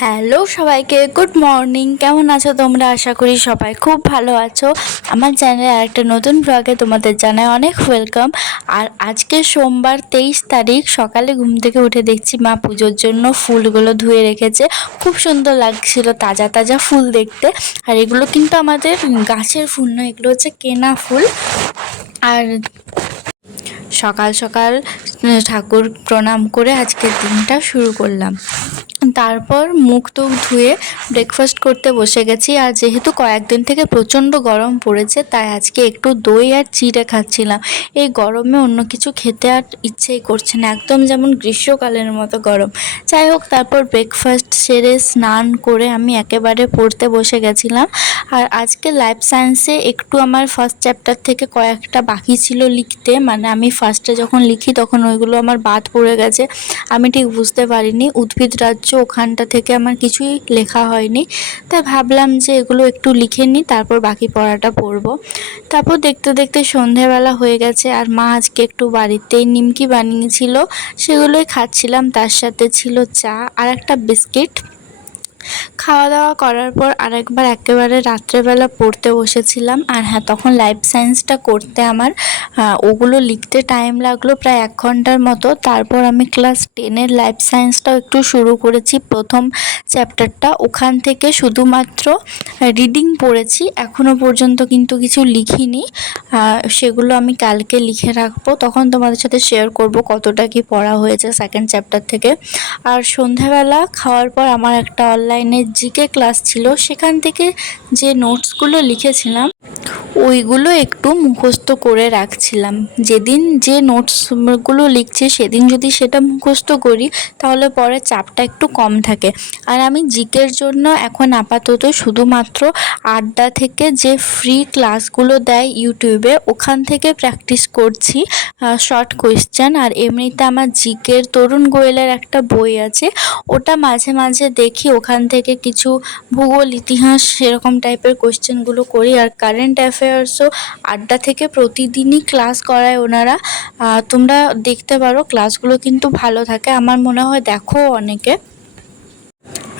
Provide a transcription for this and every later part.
Hello সবাইকে, good morning. কেমন আছো তোমরা? আশা করি সবাই খুব ভালো আছো। আমার চ্যানেলে আরেকটা নতুন ব্লগে তোমাদের জানাই অনেক ওয়েলকাম। আর আজকে সোমবার 23 তারিখ সকালে ঘুম থেকে উঠে দেখছি মা পুজোর জন্য ফুলগুলো ধুয়ে রেখেছে। খুব সুন্দর লাগছিল তাজা তাজা ফুল দেখতে। আর এগুলো কিন্তু আমাদের গাছের ফুল নয়, এগুলো হচ্ছে কেনা ফুল। আর সকাল সকাল ঠাকুর প্রণাম করে আজকের দিনটা শুরু করলাম। তারপর মুখ টুখ ধুয়ে ব্রেকফাস্ট করতে বসে গেছি। আর যেহেতু কয়েকদিন থেকে প্রচণ্ড গরম পড়েছে, তাই আজকে একটু দই আর চিড়ে খাচ্ছিলাম। এই গরমে অন্য কিছু খেতে আর ইচ্ছেই করছে না, একদম যেমন গ্রীষ্মকালের মতো গরম। যাই হোক, তারপর ব্রেকফাস্ট সেরে স্নান করে আমি একেবারে পড়তে বসে গেছিলাম। আর আজকে লাইফ সায়েন্সে একটু আমার ফার্স্ট চ্যাপ্টার থেকে কয়েকটা বাকি ছিল লিখতে, মানে আমি ফার্স্টে যখন লিখি তখন ওইগুলো আমার বাদ পড়ে গেছে। আমি ঠিক বুঝতে পারিনি, উদ্ভিদ রাজ্য ওখানটা থেকে আমার কিছুই লেখা হয়নি। তাই ভাবলাম যে এগুলো একটু লিখে নিই, তারপর বাকি পড়াটা পড়বো। তারপর দেখতে দেখতে সন্ধেবেলা হয়ে গেছে। আর মা আজকে একটু বাড়িতেই নিমকি বানিয়েছিল, সেগুলোই খাচ্ছিলাম। তার সাথে ছিল চা আর একটা বিস্কিট। খাওয়া দাওয়া করার পর আরেকবার একেবারে রাত্রেবেলা পড়তে বসেছিলাম। আর হ্যাঁ, তখন লাইফ সায়েন্সটা করতে আমার ওগুলো লিখতে টাইম লাগলো প্রায় 1 ঘন্টার মতো। তারপর আমি ক্লাস 10-এর লাইফ সায়েন্সটাও একটু শুরু করেছি, প্রথম চ্যাপ্টারটা। ওখান থেকে শুধুমাত্র রিডিং পড়েছি, এখনও পর্যন্ত কিন্তু কিছু লিখিনি। সেগুলো আমি কালকে লিখে রাখবো, তখন তোমাদের সাথে শেয়ার করব কতটা কি পড়া হয়েছে সেকেন্ড চ্যাপ্টার থেকে। আর সন্ধ্যাবেলা খাওয়ার পর আমার একটা অনলাইনে জিকে ক্লাস ছিল, সেখান থেকে যে নোটসগুলো লিখেছিলাম ওইগুলো একটু মুখস্থ করে রাখছিলাম। যেদিন যে নোটসগুলো লিখছি সেদিন যদি সেটা মুখস্থ করি তাহলে পরে চাপটা একটু কম থাকে। আর আমি জিকের জন্য এখন আপাতত শুধুমাত্র আড্ডা থেকে যে ফ্রি ক্লাসগুলো দেয় ইউটিউবে, ওখান থেকে প্র্যাকটিস করছি শর্ট কোয়েশ্চেন। আর এমনিতে আমার জিকের তরুণ গোয়েলের একটা বই আছে, ওটা মাঝে মাঝে দেখি, ওখান থেকে কিছু ভূগোল ইতিহাস সেরকম টাইপের কোয়েশ্চেনগুলো করি। আর কারেন্ট অ্যাফেয়ার্সও আড্ডা থেকে প্রতিদিনই ক্লাস করায় ওনারা, তোমরা দেখতে পারো, ক্লাসগুলো কিন্তু ভালো থাকে। আমার মনে হয় দেখো অনেকে।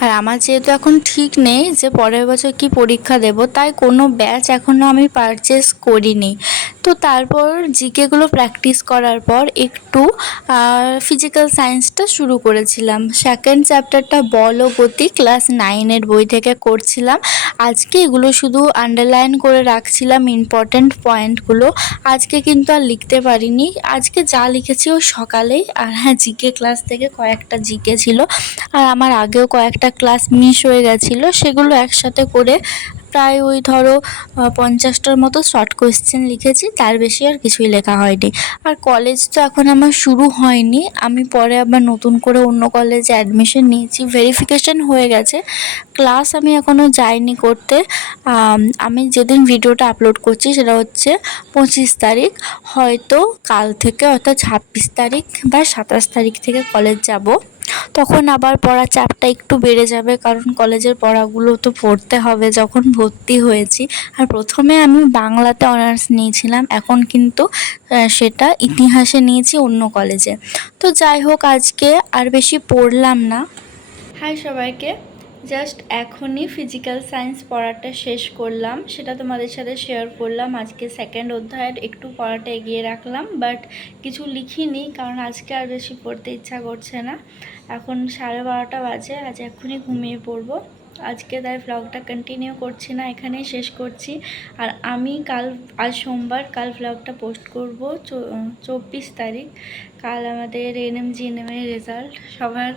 আর আমার যেহেতু এখন ঠিক নেই যে পরের বছর কি পরীক্ষা দেব, তাই কোনো ব্যাচ এখনও আমি পারচেস করিনি। তো তারপর জিকেগুলো প্র্যাকটিস করার পর একটু ফিজিক্যাল সায়েন্সটা শুরু করেছিলাম। সেকেন্ড চ্যাপ্টারটা বল ও গতি ক্লাস 9-এর বই থেকে করছিলাম। আজকে এগুলো শুধু আন্ডারলাইন করে রাখছিলাম, ইম্পর্ট্যান্ট পয়েন্টগুলো। আজকে কিন্তু আর লিখতে পারিনি, আজকে যা লিখেছি ওই সকালেই। আর হ্যাঁ, জিকে ক্লাস থেকে কয়েকটা জিকে ছিল, আর আমার আগেও কয়েকটা ক্লাস মিস হয়ে গেছিলো, সেগুলো একসাথে করে প্রায় ওই ধরো 50টার মতো শর্ট কোয়েশ্চেন লিখেছি, তার বেশি আর কিছুই লেখা হয়নি। আর কলেজ তো এখন আমার শুরু হয়নি, আমি পরে আবার নতুন করে অন্য কলেজে অ্যাডমিশন নিয়েছি, ভেরিফিকেশন হয়ে গেছে। ক্লাস আমি এখনও যাইনি করতে। আমি যেদিন ভিডিওটা আপলোড করছি সেটা হচ্ছে 25 তারিখ, হয়তো কাল থেকে অর্থাৎ 26 তারিখ বা 27 তারিখ থেকে কলেজ যাব। তখন আবার পড়ার চাপটা একটু বেড়ে যাবে, কারণ কলেজের পড়াগুলো তো পড়তে হবে যখন ভর্তি হয়েছি। আর প্রথমে আমি বাংলাতে অনার্স নিয়েছিলাম, এখন কিন্তু সেটা ইতিহাসে নিয়েছি অন্য কলেজে। তো যাই হোক, আজকে আর বেশি পড়লাম না। হাই সবাইকে, জাস্ট এখনই ফিজিক্যাল সায়েন্স পড়াটা শেষ করলাম, সেটা তোমাদের সাথে শেয়ার করলাম। আজকে সেকেন্ড অধ্যায়ের একটু পড়াটা এগিয়ে রাখলাম, বাট কিছু লিখিনি, কারণ আজকে আর বেশি পড়তে ইচ্ছা করছে না। এখন 12:30 বাজে, আজ এখনই ঘুমিয়ে পড়বো আজকে, তাই ভ্লগটা কন্টিনিউ করছি না, এখানেই শেষ করছি। আর আমি আজ সোমবার, কাল ভ্লগটা পোস্ট করব 24 তারিখ। কাল আমাদের এনএমের রেজাল্ট, সবার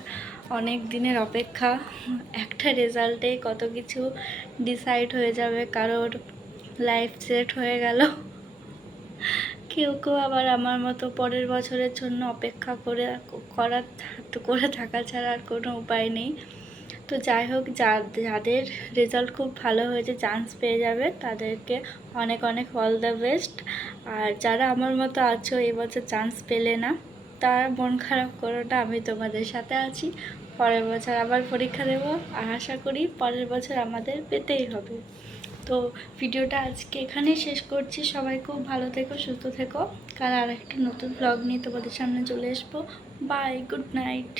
অনেক দিনের অপেক্ষা। একটা রেজাল্টে কত কিছু ডিসাইড হয়ে যাবে, কারোর লাইফ সেট হয়ে গেল, কেউ কেউ আবার আমার মতো পরের বছরের জন্য অপেক্ষা করে থাকা ছাড়া আর কোনো উপায় নেই। তো যাই হোক, যাদের রেজাল্ট খুব ভালো হয়েছে, চান্স পেয়ে যাবে, তাদেরকে অনেক অনেক অল দ্য বেস্ট। আর যারা আমার মতো আছো এবছর চান্স পেলে না, তারা মন খারাপ করো না, আমি তোমাদের সাথে আছি। পরের বছর আবার পরীক্ষা দেব, আর আশা করি পরের বছর আমাদের পেতেই হবে। তো ভিডিওটা আজকে এখানেই শেষ করছি। সবাই খুব ভালো থেকো, সুস্থ থেকো। কাল আর একটা নতুন ব্লগ নিয়ে তোমাদের সামনে চলে আসবো। Bye, good night.